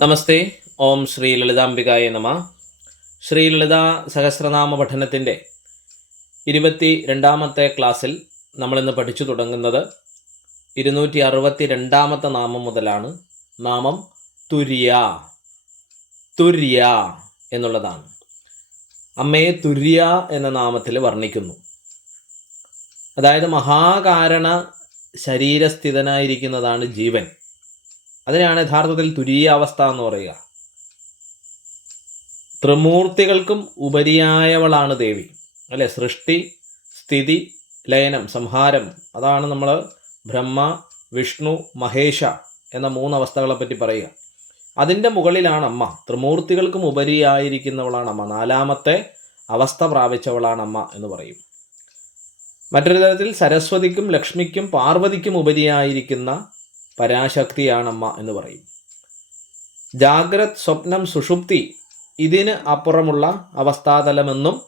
നമസ്തേ ഓം ശ്രീ ലളിതാംബികായ നമ. ശ്രീ ലളിതാ സഹസ്രനാമ പഠനത്തിന്റെ ഇരുപത്തി രണ്ടാമത്തെ ക്ലാസ്സിൽ നമ്മളിന്ന് പഠിച്ചു തുടങ്ങുന്നത് ഇരുന്നൂറ്റി അറുപത്തി രണ്ടാമത്തെ നാമം മുതലാണ്. നാമം തുര്യ. തുര്യ എന്നുള്ളതാണ്. അമ്മയെ തുര്യ എന്ന നാമത്തിൽ വർണിക്കുന്നു. അതായത് മഹാകാരണ ശരീരസ്ഥിതനായിരിക്കുന്നതാണ് ജീവൻ. അതിനാണ് യഥാർത്ഥത്തിൽ തുരീയാവസ്ഥ എന്ന് പറയുക. ത്രിമൂർത്തികൾക്കും ഉപരിയായവളാണ് ദേവി. അല്ലെ? സൃഷ്ടി സ്ഥിതി ലയനം സംഹാരം. അതാണ് നമ്മൾ ബ്രഹ്മ വിഷ്ണു മഹേഷ എന്ന മൂന്നവസ്ഥകളെ പറ്റി പറയുക. അതിന്റെ മുകളിലാണ് അമ്മ. ത്രിമൂർത്തികൾക്കും ഉപരിയായിരിക്കുന്നവളാണ് അമ്മ. നാലാമത്തെ അവസ്ഥ പ്രാപിച്ചവളാണ് അമ്മ എന്ന് പറയും. മറ്റൊരു തരത്തിൽ സരസ്വതിക്കും ലക്ഷ്മിക്കും പാർവതിക്കും ഉപരിയായിരിക്കുന്ന പരാശക്തിയാണമ്മ എന്ന് പറയും. ജാഗ്രത് സ്വപ്നം സുഷുപ്തി ഇതിന് അപ്പുറമുള്ള അവസ്ഥാതലമെന്നും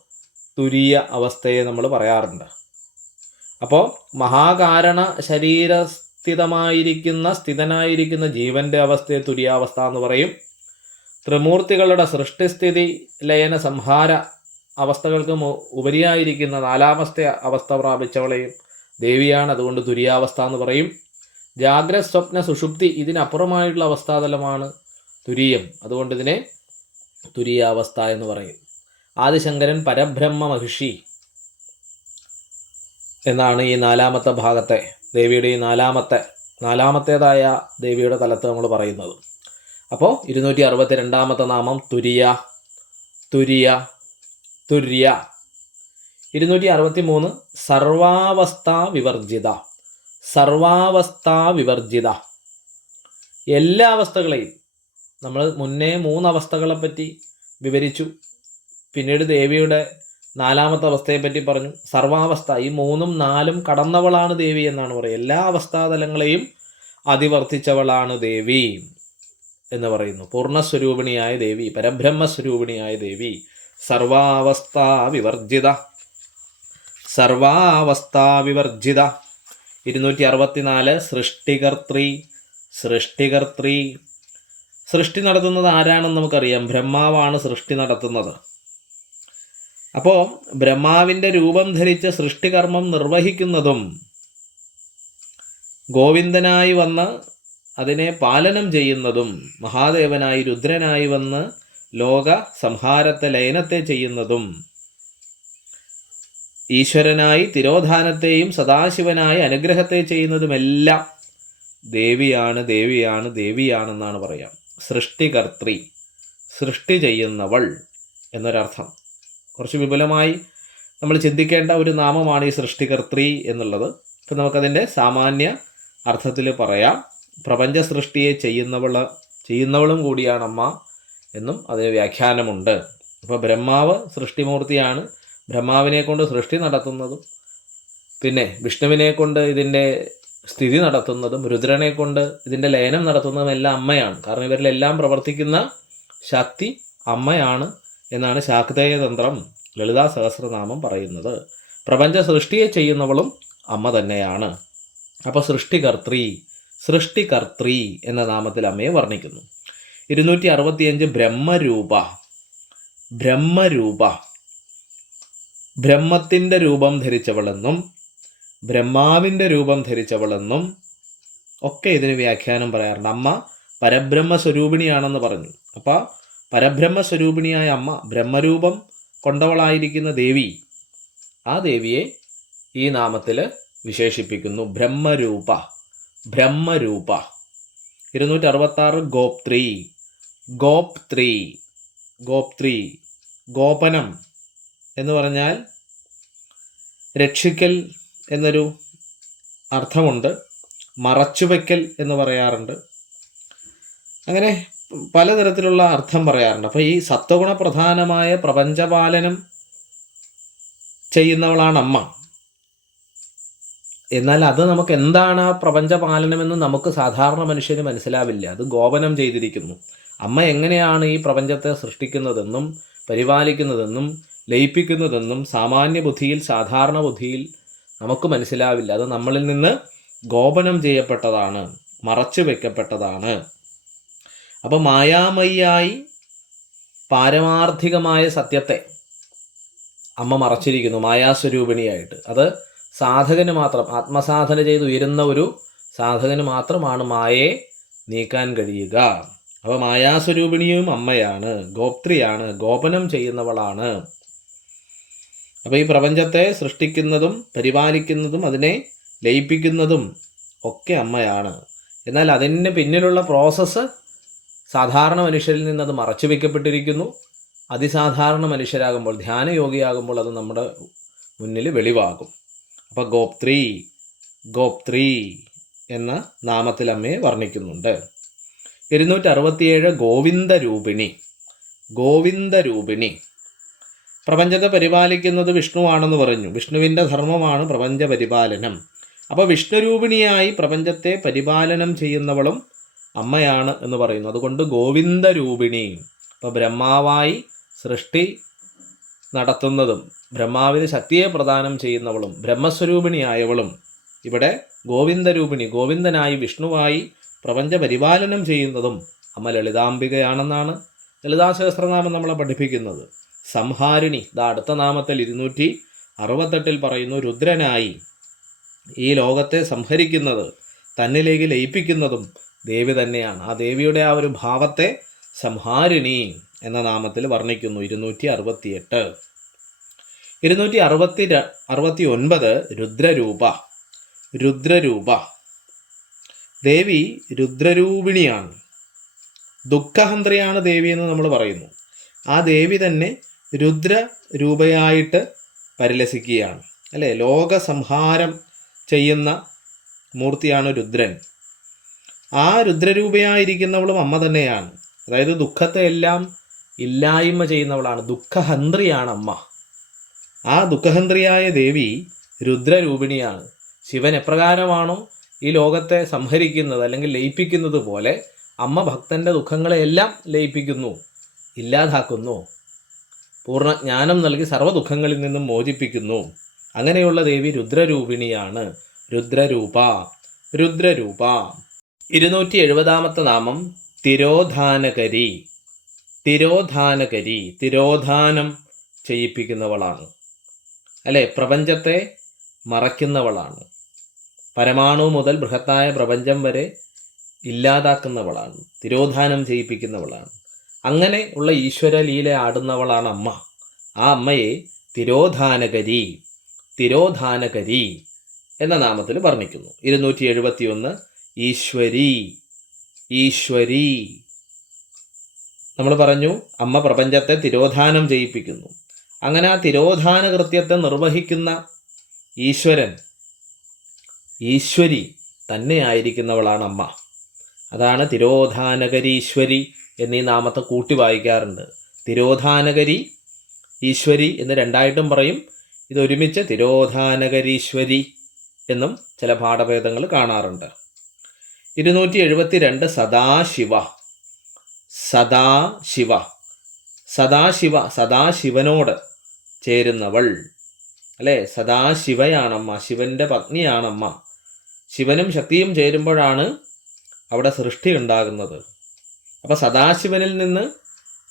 തുരീയ അവസ്ഥയെ നമ്മൾ പറയാറുണ്ട്. അപ്പോൾ മഹാകാരണ ശരീരസ്ഥിതമായിരിക്കുന്ന സ്ഥിതനായിരിക്കുന്ന ജീവന്റെ അവസ്ഥയെ തുര്യാവസ്ഥ എന്ന് പറയും. ത്രിമൂർത്തികളുടെ സൃഷ്ടിസ്ഥിതി ലയന സംഹാര അവസ്ഥകൾക്ക് ഉപരിയായിരിക്കുന്ന നാലാമത്തെ അവസ്ഥ പ്രാപിച്ചവളെയും ദേവിയാണ്. അതുകൊണ്ട് തുര്യാവസ്ഥ എന്ന് പറയും. ജാഗ്രത സ്വപ്ന സുഷുപ്തി ഇതിനപ്പുറമായുള്ള അവസ്ഥാതലമാണ് തുരീയം. അതുകൊണ്ട് ഇതിനെ തുരീയാവസ്ഥ എന്ന് പറയും. ആദിശങ്കരൻ പരബ്രഹ്മ മഹിഷി എന്നാണ് ഈ നാലാമത്തെ ഭാഗത്തെ ദേവിയുടെ ഈ നാലാമത്തെ നാലാമത്തേതായ ദേവിയുടെ തലത്ത് നമ്മൾ പറയുന്നത്. അപ്പോൾ ഇരുന്നൂറ്റി അറുപത്തി രണ്ടാമത്തെ നാമം തുരിയ തുരിയ തുര്യ. ഇരുന്നൂറ്റി അറുപത്തി മൂന്ന് സർവാവസ്ഥാ വിവർജിത സർവാവസ്ഥാ വിവർജിത. എല്ലാ അവസ്ഥകളെയും നമ്മൾ മുന്നേ മൂന്ന് അവസ്ഥകളെ പറ്റി വിവരിച്ചു. പിന്നീട് ദേവിയുടെ നാലാമത്തെ അവസ്ഥയെപ്പറ്റി പറഞ്ഞു. സർവാവസ്ഥ ഈ മൂന്നും നാലും കടന്നവളാണ് ദേവി എന്നാണ് പറയുക. എല്ലാ അവസ്ഥാതലങ്ങളെയും അതിവർത്തിച്ചവളാണ് ദേവി എന്ന് പറയുന്നു. പൂർണസ്വരൂപിണിയായ ദേവി പരബ്രഹ്മസ്വരൂപിണിയായ ദേവി സർവാവസ്ഥാ വിവർജിത. സർവാവസ്ഥാ വിവർജിത. ഇരുന്നൂറ്റി അറുപത്തിനാല് സൃഷ്ടികർത്രി. സൃഷ്ടികർത്തി സൃഷ്ടി നടത്തുന്നത് ആരാണെന്ന് നമുക്കറിയാം. ബ്രഹ്മാവാണ് സൃഷ്ടി നടത്തുന്നത്. അപ്പോൾ ബ്രഹ്മാവിന്റെ രൂപം ധരിച്ച് സൃഷ്ടികർമ്മം നിർവഹിക്കുന്നതും ഗോവിന്ദനായി വന്ന് അതിനെ പാലനം ചെയ്യുന്നതും മഹാദേവനായി രുദ്രനായി വന്ന് ലോക സംഹാരത്തെ ലയനത്തെ ചെയ്യുന്നതും ഈശ്വരനായി തിരോധാനത്തെയും സദാശിവനായി അനുഗ്രഹത്തെ ചെയ്യുന്നതുമെല്ലാം ദേവിയാണ് ദേവിയാണ് ദേവിയാണെന്നാണ് പറയാം. സൃഷ്ടികർത്രി സൃഷ്ടി ചെയ്യുന്നവൾ എന്നൊരർത്ഥം. കുറച്ച് വിപുലമായി നമ്മൾ ചിന്തിക്കേണ്ട ഒരു നാമമാണ് ഈ സൃഷ്ടികർത്രി എന്നുള്ളത്. ഇപ്പം നമുക്കതിന്റെ സാമാന്യ അർത്ഥത്തിൽ പറയാം. പ്രപഞ്ച സൃഷ്ടിയെ ചെയ്യുന്നവൾ ചെയ്യുന്നവളും കൂടിയാണ് അമ്മ എന്നും അതിന് വ്യാഖ്യാനമുണ്ട്. അപ്പോൾ ബ്രഹ്മാവ് സൃഷ്ടിമൂർത്തിയാണ്. ബ്രഹ്മാവിനെ കൊണ്ട് സൃഷ്ടി നടത്തുന്നതും പിന്നെ വിഷ്ണുവിനെ കൊണ്ട് ഇതിന്റെ സ്ഥിതി നടത്തുന്നതും രുദ്രനെ കൊണ്ട് ഇതിന്റെ ലയനം നടത്തുന്നതും എല്ലാം അമ്മയാണ്. കാരണം ഇവരിലെല്ലാം പ്രവർത്തിക്കുന്ന ശക്തി അമ്മയാണ് എന്നാണ് ശാക്തേയ തന്ത്രം ലളിതാ സഹസ്രനാമം പറയുന്നത്. പ്രപഞ്ച സൃഷ്ടിയെ ചെയ്യുന്നവളും അമ്മ തന്നെയാണ്. അപ്പോൾ സൃഷ്ടികർത്രി സൃഷ്ടികർത്രി എന്ന നാമത്തിൽ അമ്മയെ വർണിക്കുന്നു. ഇരുന്നൂറ്റി അറുപത്തിയഞ്ച് ബ്രഹ്മരൂപ ബ്രഹ്മരൂപ. ബ്രഹ്മത്തിന്റെ രൂപം ധരിച്ചവളെന്നും ബ്രഹ്മാവിന്റെ രൂപം ധരിച്ചവളെന്നും ഒക്കെ ഇതിന് വ്യാഖ്യാനം പറയാറുണ്ട്. അമ്മ പരബ്രഹ്മ സ്വരൂപിണിയാണെന്ന് പറഞ്ഞു. അപ്പോൾ പരബ്രഹ്മ സ്വരൂപിണിയായ അമ്മ ബ്രഹ്മരൂപം കൊണ്ടവളായിരിക്കുന്ന ദേവി ആ ദേവിയെ ഈ നാമത്തിൽ വിശേഷിപ്പിക്കുന്നു. ബ്രഹ്മരൂപ ബ്രഹ്മരൂപ. ഇരുന്നൂറ്റി അറുപത്താറ് ഗോപ്ത്രി ഗോപ്ത്രി ഗോപ്ത്രി ഗോപനം എന്ന് പറഞ്ഞാൽ രക്ഷിക്കൽ എന്നൊരു അർത്ഥമുണ്ട്. മറച്ചുവെക്കൽ എന്ന് പറയാറുണ്ട്. അങ്ങനെ പലതരത്തിലുള്ള അർത്ഥം പറയാറുണ്ട്. അപ്പോൾ ഈ സത്വഗുണപ്രധാനമായ പ്രപഞ്ചപാലനം ചെയ്യുന്നവളാണ് അമ്മ എന്നാൽ അത് നമുക്ക് എന്താണ് ആ പ്രപഞ്ചപാലനമെന്ന് നമുക്ക് സാധാരണ മനുഷ്യന് മനസ്സിലാവില്ല. അത് ഗോപനം ചെയ്തിരിക്കുന്നു. അമ്മ എങ്ങനെയാണ് ഈ പ്രപഞ്ചത്തെ സൃഷ്ടിക്കുന്നതെന്നും പരിപാലിക്കുന്നതെന്നും ലയിപ്പിക്കുന്നതെന്നും സാമാന്യ ബുദ്ധിയിൽ സാധാരണ ബുദ്ധിയിൽ നമുക്ക് മനസ്സിലാവില്ല. അത് നമ്മളിൽ നിന്ന് ഗോപനം ചെയ്യപ്പെട്ടതാണ് മറച്ചു വെക്കപ്പെട്ടതാണ്. അപ്പോൾ മായാമയ്യായി പാരമാർത്ഥികമായ സത്യത്തെ അമ്മ മറച്ചിരിക്കുന്നു മായാസ്വരൂപിണിയായിട്ട്. അത് സാധകന് മാത്രം ആത്മസാധന ചെയ്ത് ഉയരുന്ന ഒരു സാധകന് മാത്രമാണ് മായയെ നീക്കാൻ കഴിയുക. അപ്പോൾ മായാസ്വരൂപിണിയും അമ്മയാണ് ഗോപ്ത്രിയാണ് ഗോപനം ചെയ്യുന്നവളാണ്. അപ്പോൾ ഈ പ്രപഞ്ചത്തെ സൃഷ്ടിക്കുന്നതും പരിപാലിക്കുന്നതും അതിനെ ലയിപ്പിക്കുന്നതും ഒക്കെ അമ്മയാണ്. എന്നാൽ അതിന് പിന്നിലുള്ള പ്രോസസ്സ് സാധാരണ മനുഷ്യരിൽ നിന്ന് അത് മറച്ചു വയ്ക്കപ്പെട്ടിരിക്കുന്നു അതിസാധാരണ മനുഷ്യരാകുമ്പോൾ ധ്യാനയോഗിയാകുമ്പോൾ അത് നമ്മുടെ മുന്നിൽ വെളിവാകും. അപ്പോൾ ഗോപ്ത്രി ഗോപ്ത്രി എന്ന നാമത്തിൽ അമ്മയെ വർണിക്കുന്നുണ്ട്. ഇരുന്നൂറ്റി അറുപത്തിയേഴ് ഗോവിന്ദരൂപിണി ഗോവിന്ദരൂപിണി പ്രപഞ്ചത്തെ പരിപാലിക്കുന്നത് വിഷ്ണുവാണെന്ന് പറഞ്ഞു. വിഷ്ണുവിന്റെ ധർമ്മമാണ് പ്രപഞ്ച പരിപാലനം അപ്പോൾ വിഷ്ണുരൂപിണിയായി പ്രപഞ്ചത്തെ പരിപാലനം ചെയ്യുന്നവളും അമ്മയാണ് എന്ന് പറയുന്നു. അതുകൊണ്ട് ഗോവിന്ദരൂപിണി അപ്പോൾ ബ്രഹ്മാവായി സൃഷ്ടി നടത്തുന്നതും ബ്രഹ്മാവിന് ശക്തിയെ പ്രദാനം ചെയ്യുന്നവളും ബ്രഹ്മസ്വരൂപിണിയായവളും ഇവിടെ ഗോവിന്ദരൂപിണി ഗോവിന്ദനായി വിഷ്ണുവായി പ്രപഞ്ച പരിപാലനം ചെയ്യുന്നതും അമ്മ ലളിതാംബികയാണെന്നാണ് ലളിതാ സഹസ്രനാമം നമ്മളെ പഠിപ്പിക്കുന്നത്. സംഹാരിണി. ഇതാ അടുത്ത നാമത്തിൽ ഇരുന്നൂറ്റി അറുപത്തെട്ടിൽ പറയുന്നു രുദ്രനായി ഈ ലോകത്തെ സംഹരിക്കുന്നത് തന്നിലേക്ക് ലയിപ്പിക്കുന്നതും ദേവി തന്നെയാണ്. ആ ദേവിയുടെ ആ ഒരു ഭാവത്തെ സംഹാരിണി എന്ന നാമത്തിൽ വർണിക്കുന്നു. ഇരുന്നൂറ്റി അറുപത്തിയെട്ട്. ഇരുന്നൂറ്റി അറുപത്തി അറുപത്തി ഒൻപത് രുദ്രരൂപ. രുദ്രരൂപ. ദേവി രുദ്രരൂപിണിയാണ്. ദുഃഖഹന്ത്രിയാണ് ദേവി എന്ന് നമ്മൾ പറയുന്നു. ആ ദേവി തന്നെ രുദ്ര രൂപയായിട്ട് പരിലസിക്കുകയാണ്. അല്ലേ? ലോകസംഹാരം ചെയ്യുന്ന മൂർത്തിയാണ് രുദ്രൻ. ആ രുദ്രരൂപയായിരിക്കുന്നവളും അമ്മ തന്നെയാണ്. അതായത് ദുഃഖത്തെ എല്ലാം ഇല്ലായ്മ ചെയ്യുന്നവളാണ്. ദുഃഖഹന്ത്രിയാണ് അമ്മ. ആ ദുഃഖഹന്ത്രിയായ ദേവി രുദ്രരൂപിണിയാണ്. ശിവൻ എപ്രകാരമാണോ ഈ ലോകത്തെ സംഹരിക്കുന്നത് അല്ലെങ്കിൽ ലയിപ്പിക്കുന്നത് പോലെ അമ്മ ഭക്തന്റെ ദുഃഖങ്ങളെയെല്ലാം ലയിപ്പിക്കുന്നു ഇല്ലാതാക്കുന്നു. പൂർണ ജ്ഞാനം നൽകി സർവ ദുഃഖങ്ങളിൽ നിന്നും മോചിപ്പിക്കുന്നു. അങ്ങനെയുള്ള ദേവി രുദ്രരൂപിണിയാണ്. രുദ്രരൂപ രുദ്രരൂപ. ഇരുന്നൂറ്റി എഴുപതാമത്തെ നാമം തിരോധാനകരി. തിരോധാനകരി തിരോധാനം ചെയ്യിപ്പിക്കുന്നവളാണ്. അല്ലേ? പ്രപഞ്ചത്തെ മറയ്ക്കുന്നവളാണ്. പരമാണു മുതൽ ബൃഹത്തായ പ്രപഞ്ചം വരെ ഇല്ലാതാക്കുന്നവളാണ്. തിരോധാനം ചെയ്യിപ്പിക്കുന്നവളാണ്. അങ്ങനെ ഉള്ള ഈശ്വരലീല ആടുന്നവളാണ് അമ്മ. ആ അമ്മയെ തിരോധാനകരി തിരോധാനകരി എന്ന നാമത്തിൽ വർണിക്കുന്നു. ഇരുന്നൂറ്റി എഴുപത്തി ഒന്ന് ഈശ്വരി ഈശ്വരി. നമ്മൾ പറഞ്ഞു അമ്മ പ്രപഞ്ചത്തെ തിരോധാനം ചെയ്യിപ്പിക്കുന്നു. അങ്ങനെ ആ തിരോധാന കൃത്യത്തെ നിർവഹിക്കുന്ന ഈശ്വരൻ ഈശ്വരി തന്നെയായിരിക്കുന്നവളാണ് അമ്മ. അതാണ് തിരോധാനകരീശ്വരി എന്നീ നാമത്തെ കൂട്ടി വായിക്കാറുണ്ട്. തിരോധാനകരി ഈശ്വരി എന്ന് രണ്ടായിട്ടും പറയും. ഇതൊരുമിച്ച് തിരോധാനകരീശ്വരി എന്നും ചില പാഠഭേദങ്ങൾ കാണാറുണ്ട്. ഇരുന്നൂറ്റി എഴുപത്തി രണ്ട് സദാശിവ. സദാശിവ. സദാശിവ സദാശിവനോട് ചേരുന്നവൾ. അല്ലേ? സദാശിവയാണമ്മ. ശിവന്റെ പത്നിയാണമ്മ. ശിവനും ശക്തിയും ചേരുമ്പോഴാണ് അവിടെ സൃഷ്ടി ഉണ്ടാകുന്നത്. അപ്പൊ സദാശിവനിൽ നിന്ന്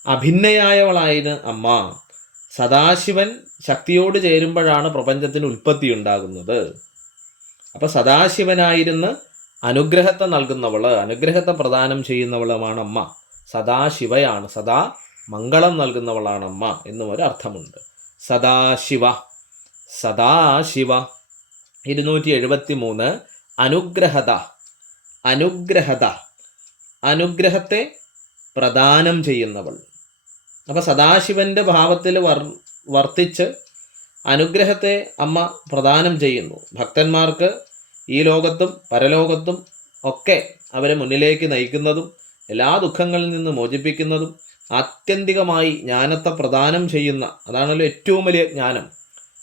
അഭിന്നയായവളായിരുന്നു അമ്മ. സദാശിവൻ ശക്തിയോട് ചേരുമ്പോഴാണ് പ്രപഞ്ചത്തിന് ഉൽപ്പത്തി ഉണ്ടാകുന്നത്. അപ്പൊ സദാശിവനായിരുന്ന് അനുഗ്രഹത്തെ നൽകുന്നവൾ അനുഗ്രഹത്തെ പ്രദാനം ചെയ്യുന്നവളുമാണ് അമ്മ. സദാശിവയാണ് സദാ മംഗളം നൽകുന്നവളാണ് അമ്മ എന്നും ഒരു അർത്ഥമുണ്ട് സദാശിവ സദാശിവ. ഇരുന്നൂറ്റി എഴുപത്തി മൂന്ന് അനുഗ്രഹത അനുഗ്രഹത. അനുഗ്രഹത്തെ പ്രദാനം ചെയ്യുന്നവൾ. അപ്പം സദാശിവന്റെ ഭാവത്തിൽ വർ വർത്തിച്ച് അനുഗ്രഹത്തെ അമ്മ പ്രദാനം ചെയ്യുന്നു. ഭക്തന്മാർക്ക് ഈ ലോകത്തും പരലോകത്തും ഒക്കെ അവരെ മുന്നിലേക്ക് നയിക്കുന്നതും എല്ലാ ദുഃഖങ്ങളിൽ നിന്ന് മോചിപ്പിക്കുന്നതും ആത്യന്തികമായി ജ്ഞാനത്തെ പ്രദാനം ചെയ്യുന്ന അതാണല്ലോ ഏറ്റവും വലിയ ജ്ഞാനം.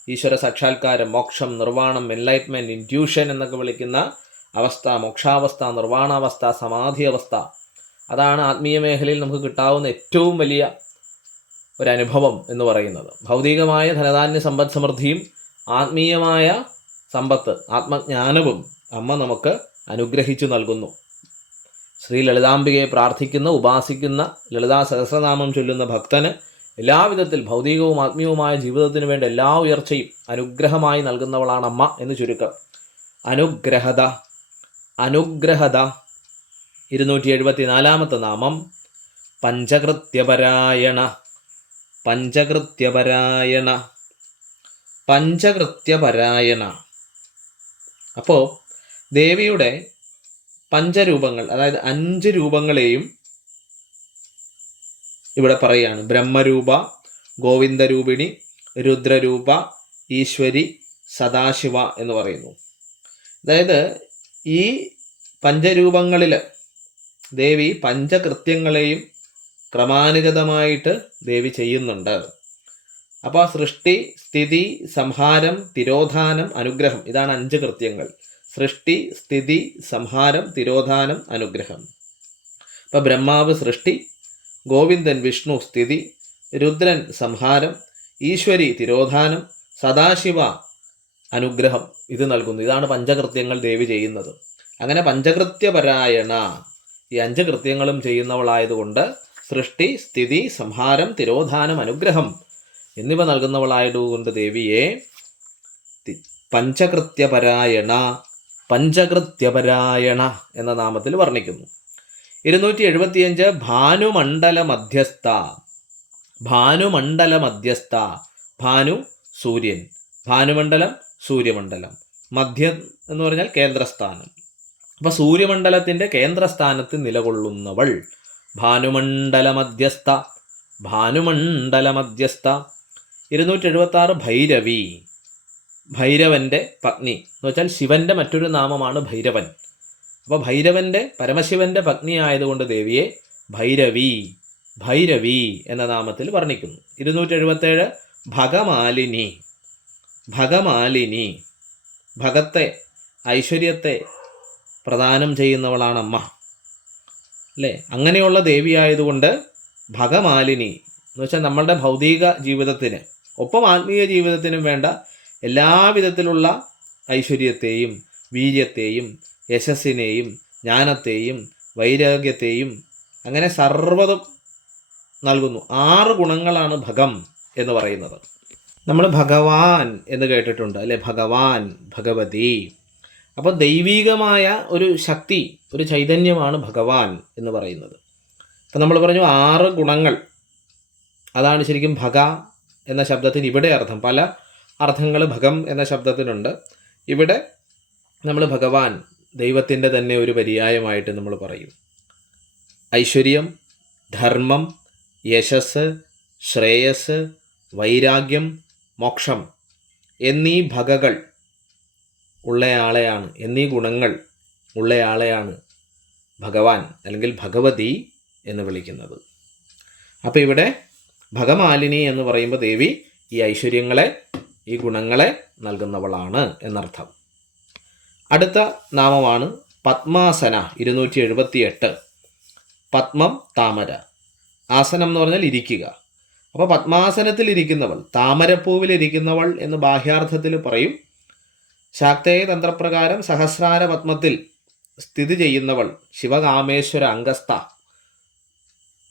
ഈശ്വര സാക്ഷാത്കാരം മോക്ഷം നിർവാണം എൻലൈറ്റ്മെന്റ് ഇന്റ്യൂഷൻ എന്നൊക്കെ വിളിക്കുന്ന അവസ്ഥ മോക്ഷാവസ്ഥ നിർവാണാവസ്ഥ സമാധി അവസ്ഥ അതാണ് ആത്മീയ മേഖലയിൽ നമുക്ക് കിട്ടാവുന്ന ഏറ്റവും വലിയ ഒരു അനുഭവം എന്ന് പറയുന്നത്. ഭൗതികമായ ധനധാന്യ സമ്പദ് സമൃദ്ധിയും ആത്മീയമായ സമ്പത്ത് ആത്മജ്ഞാനവും അമ്മ നമുക്ക് അനുഗ്രഹിച്ചു നൽകുന്നു. ശ്രീ ലളിതാംബികയെ പ്രാർത്ഥിക്കുന്ന ഉപാസിക്കുന്ന ലളിതാ സഹസ്രനാമം ചൊല്ലുന്ന ഭക്തന് എല്ലാവിധത്തിൽ ഭൗതികവും ആത്മീയവുമായ ജീവിതത്തിന് വേണ്ട എല്ലാ ഉയർച്ചയും അനുഗ്രഹമായി നൽകുന്നവളാണ് അമ്മ എന്ന് ചുരുക്കം. അനുഗ്രഹത അനുഗ്രഹത. ഇരുന്നൂറ്റി എഴുപത്തി നാലാമത്തെ നാമം പഞ്ചകൃത്യപരായണ പഞ്ചകൃത്യപരായണ പഞ്ചകൃത്യപരായണ. അപ്പോൾ ദേവിയുടെ പഞ്ചരൂപങ്ങൾ അതായത് അഞ്ച് രൂപങ്ങളെയും ഇവിടെ പറയുകയാണ്. ബ്രഹ്മരൂപ ഗോവിന്ദരൂപിണി രുദ്രരൂപ ഈശ്വരി സദാശിവ എന്ന് പറയുന്നു. അതായത് ഈ പഞ്ചരൂപങ്ങളിൽ ദേവി പഞ്ചകൃത്യങ്ങളെയും ക്രമാനുഗതമായിട്ട് ദേവി ചെയ്യുന്നുണ്ട്. അപ്പോൾ സൃഷ്ടി സ്ഥിതി സംഹാരം തിരോധാനം അനുഗ്രഹം ഇതാണ് അഞ്ച് കൃത്യങ്ങൾ. സൃഷ്ടി സ്ഥിതി സംഹാരം തിരോധാനം അനുഗ്രഹം. അപ്പം ബ്രഹ്മാവ് സൃഷ്ടി ഗോവിന്ദൻ വിഷ്ണു സ്ഥിതി രുദ്രൻ സംഹാരം ഈശ്വരി തിരോധാനം സദാശിവ അനുഗ്രഹം ഇത് നൽകുന്നു. ഇതാണ് പഞ്ചകൃത്യങ്ങൾ ദേവി ചെയ്യുന്നത്. അങ്ങനെ പഞ്ചകൃത്യപരായണ ഈ അഞ്ച് കൃത്യങ്ങളും ചെയ്യുന്നവളായതുകൊണ്ട് സൃഷ്ടി സ്ഥിതി സംഹാരം തിരോധാനം അനുഗ്രഹം എന്നിവ നൽകുന്നവളായതുകൊണ്ട് ദേവിയെ പഞ്ചകൃത്യപരായണ പഞ്ചകൃത്യപരായണ എന്ന നാമത്തിൽ വർണിക്കുന്നു. ഇരുന്നൂറ്റി എഴുപത്തിയഞ്ച് ഭാനുമണ്ഡല മധ്യസ്ഥ ഭാനുമണ്ഡല മധ്യസ്ഥ ഭാനു സൂര്യൻ ഭാനുമണ്ഡലം സൂര്യമണ്ഡലം മധ്യം എന്ന് പറഞ്ഞാൽ കേന്ദ്രസ്ഥാനം. അപ്പൊ സൂര്യമണ്ഡലത്തിന്റെ കേന്ദ്രസ്ഥാനത്ത് നിലകൊള്ളുന്നവൾ. ഭാനുമണ്ഡല മധ്യസ്ഥ ഭാനുമണ്ഡല മധ്യസ്ഥ ഇരുന്നൂറ്റി എഴുപത്തി ആറ് ഭൈരവി. ഭൈരവന്റെ പത്നി. എന്ന് വെച്ചാൽ ശിവന്റെ മറ്റൊരു നാമമാണ് ഭൈരവൻ. അപ്പോൾ ഭൈരവന്റെ പരമശിവന്റെ പത്നി ആയതുകൊണ്ട് ദേവിയെ ഭൈരവി ഭൈരവി എന്ന നാമത്തിൽ വർണിക്കുന്നു. ഇരുന്നൂറ്റി എഴുപത്തേഴ് ഭഗമാലിനി ഭഗമാലിനി. ഭഗത്തെ ഐശ്വര്യത്തെ പ്രദാനം ചെയ്യുന്നവളാണ് അമ്മ. അല്ലേ? അങ്ങനെയുള്ള ദേവിയായതുകൊണ്ട് ഭഗമാലിനി എന്ന് വെച്ചാൽ നമ്മളുടെ ഭൗതിക ജീവിതത്തിന് ഒപ്പം ആത്മീയ ജീവിതത്തിനും വേണ്ട എല്ലാവിധത്തിലുള്ള ഐശ്വര്യത്തെയും വീര്യത്തെയും യശസ്സിനെയും ജ്ഞാനത്തെയും വൈരാഗ്യത്തെയും അങ്ങനെ സർവതും നൽകുന്നു. ആറ് ഗുണങ്ങളാണ് ഭഗം എന്ന് പറയുന്നത്. നമ്മൾ ഭഗവാൻ എന്ന് കേട്ടിട്ടുണ്ട്. അല്ലെ? ഭഗവാൻ ഭഗവതി അപ്പോൾ ദൈവീകമായ ഒരു ശക്തി ഒരു ചൈതന്യമാണ് ഭഗവാൻ എന്ന് പറയുന്നത്. അപ്പം നമ്മൾ പറഞ്ഞു ആറ് ഗുണങ്ങൾ. അതാണ് ശരിക്കും ഭഗ എന്ന ശബ്ദത്തിന് ഇവിടെ അർത്ഥം. പല അർത്ഥങ്ങൾ ഭഗം എന്ന ശബ്ദത്തിനുണ്ട്. ഇവിടെ നമ്മൾ ഭഗവാൻ ദൈവത്തിന്റെ തന്നെ ഒരു പര്യായമായിട്ട് നമ്മൾ പറയും. ഐശ്വര്യം ധർമ്മം യശസ് ശ്രേയസ് വൈരാഗ്യം മോക്ഷം എന്നീ ഭഗകൾ ഉള്ളയാളെയാണ്. എന്നീ ഗുണങ്ങൾ ഉള്ളയാളെയാണ് ഭഗവാൻ അല്ലെങ്കിൽ ഭഗവതി എന്ന് വിളിക്കുന്നത്. അപ്പോൾ ഇവിടെ ഭഗമാലിനി എന്ന് പറയുമ്പോൾ ദേവി ഈ ഐശ്വര്യങ്ങളെ ഈ ഗുണങ്ങളെ നൽകുന്നവളാണ് എന്നർത്ഥം. അടുത്ത നാമമാണ് പത്മാസന ഇരുന്നൂറ്റി എഴുപത്തി എട്ട് പത്മം താമര. ആസനം എന്ന് പറഞ്ഞാൽ ഇരിക്കുക. അപ്പോൾ പത്മാസനത്തിൽ ഇരിക്കുന്നവൾ താമരപ്പൂവിൽ ഇരിക്കുന്നവൾ എന്ന് ബാഹ്യാർത്ഥത്തിൽ പറയും. ശാക്തേയ തന്ത്രപ്രകാരം സഹസ്രാര പത്മത്തിൽ സ്ഥിതി ചെയ്യുന്നവൾ ശിവകാമേശ്വര അംഗസ്ഥ.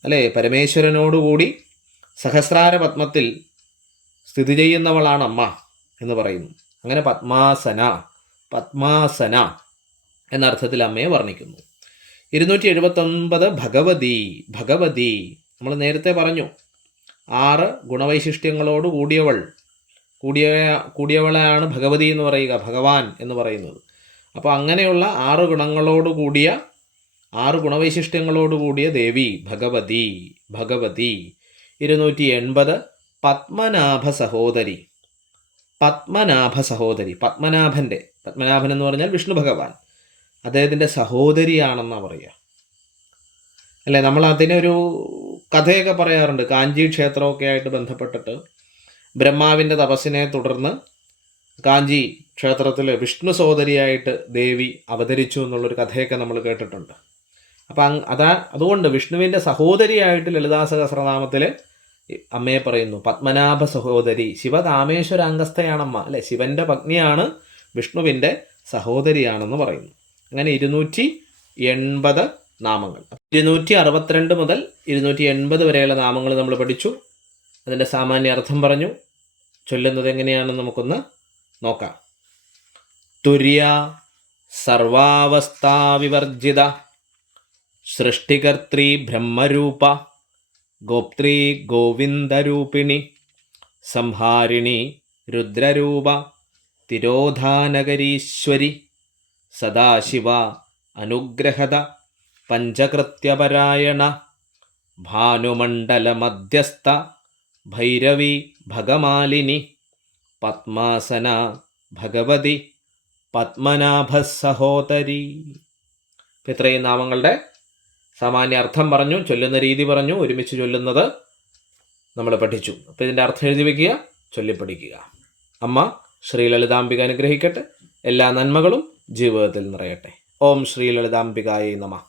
അല്ലേ? പരമേശ്വരനോടുകൂടി സഹസ്രാര പത്മത്തിൽ സ്ഥിതി ചെയ്യുന്നവളാണ് അമ്മ എന്ന് പറയുന്നു. അങ്ങനെ പത്മാസന പത്മാസന എന്നർത്ഥത്തിൽ അമ്മയെ വർണിക്കുന്നു. ഇരുന്നൂറ്റി എഴുപത്തൊൻപത് ഭഗവതി ഭഗവതി. നമ്മൾ നേരത്തെ പറഞ്ഞു ആറ് ഗുണവൈശിഷ്ട്യങ്ങളോട് കൂടിയവൾ കൂടിയ കൂടിയവളെയാണ് ഭഗവതി എന്ന് പറയുക ഭഗവാൻ എന്ന് പറയുന്നത്. അപ്പോൾ അങ്ങനെയുള്ള ആറ് ഗുണങ്ങളോട് കൂടിയ ആറ് ഗുണവൈശിഷ്ട്യങ്ങളോട് കൂടിയ ദേവി ഭഗവതി ഭഗവതി. ഇരുന്നൂറ്റി എൺപത് പത്മനാഭ സഹോദരി. പത്മനാഭ സഹോദരി പത്മനാഭന്റെ പത്മനാഭൻ എന്ന് പറഞ്ഞാൽ വിഷ്ണു ഭഗവാൻ. അദ്ദേഹത്തിന്റെ സഹോദരിയാണെന്നാണ് പറയുക. അല്ലേ? നമ്മൾ അതിനൊരു കഥയൊക്കെ പറയാറുണ്ട്. കാഞ്ചി ക്ഷേത്രമൊക്കെ ആയിട്ട് ബന്ധപ്പെട്ടിട്ട് ബ്രഹ്മാവിന്റെ തപസ്സിനെ തുടർന്ന് കാഞ്ചി ക്ഷേത്രത്തിൽ വിഷ്ണു സഹോദരിയായിട്ട് ദേവി അവതരിച്ചു എന്നുള്ളൊരു കഥയൊക്കെ നമ്മൾ കേട്ടിട്ടുണ്ട്. അപ്പം അതാ അതുകൊണ്ട് വിഷ്ണുവിന്റെ സഹോദരിയായിട്ട് ലളിതാ സഹസ്രനാമത്തിൽ അമ്മയെ പറയുന്നു പത്മനാഭ സഹോദരി ശിവകാമേശ്വര അംഗസ്ഥയാണമ്മ അല്ലെ? ശിവന്റെ പത്നിയാണ് വിഷ്ണുവിന്റെ സഹോദരിയാണെന്ന് പറയുന്നു. അങ്ങനെ ഇരുന്നൂറ്റി എൺപത് നാമങ്ങൾ. ഇരുന്നൂറ്റി അറുപത്തിരണ്ട് മുതൽ ഇരുന്നൂറ്റി എൺപത് വരെയുള്ള നാമങ്ങൾ നമ്മൾ പഠിച്ചു. അതിന്റെ സാമാന്യ അർത്ഥം പറഞ്ഞു. ചൊല്ലുന്നത് എങ്ങനെയാണെന്ന് നമുക്കൊന്ന് നോക്കാം. തുര്യ സർവാവസ്ഥാവിവർജിത സൃഷ്ടികർത്തി ബ്രഹ്മരൂപ ഗോപ്ത്രീ ഗോവിന്ദരൂപിണി സംഹാരിണി രുദ്രരൂപ തിരോധാനകരീശ്വരി സദാശിവ അനുഗ്രഹത പഞ്ചകൃത്യപരായണ ഭാനുമണ്ഡലമധ്യസ്ഥ ഭൈരവി ഭഗമാലിനി പത്മാസന ഭഗവതി പത്മനാഭ സഹോദരി ഇപ്പം ഇത്രയും നാമങ്ങളുടെ സാമാന്യ അർത്ഥം പറഞ്ഞു ചൊല്ലുന്ന രീതി പറഞ്ഞു ഒരുമിച്ച് ചൊല്ലുന്നത് നമ്മൾ പഠിച്ചു. അപ്പോൾ ഇതിന്റെ അർത്ഥം എഴുതി വയ്ക്കുക ചൊല്ലിപ്പഠിക്കുക. അമ്മ ശ്രീ ലളിതാംബിക അനുഗ്രഹിക്കട്ടെ എല്ലാ നന്മകളും ജീവിതത്തിൽ നിറയട്ടെ. ഓം ശ്രീ ലളിതാംബികായ നമ.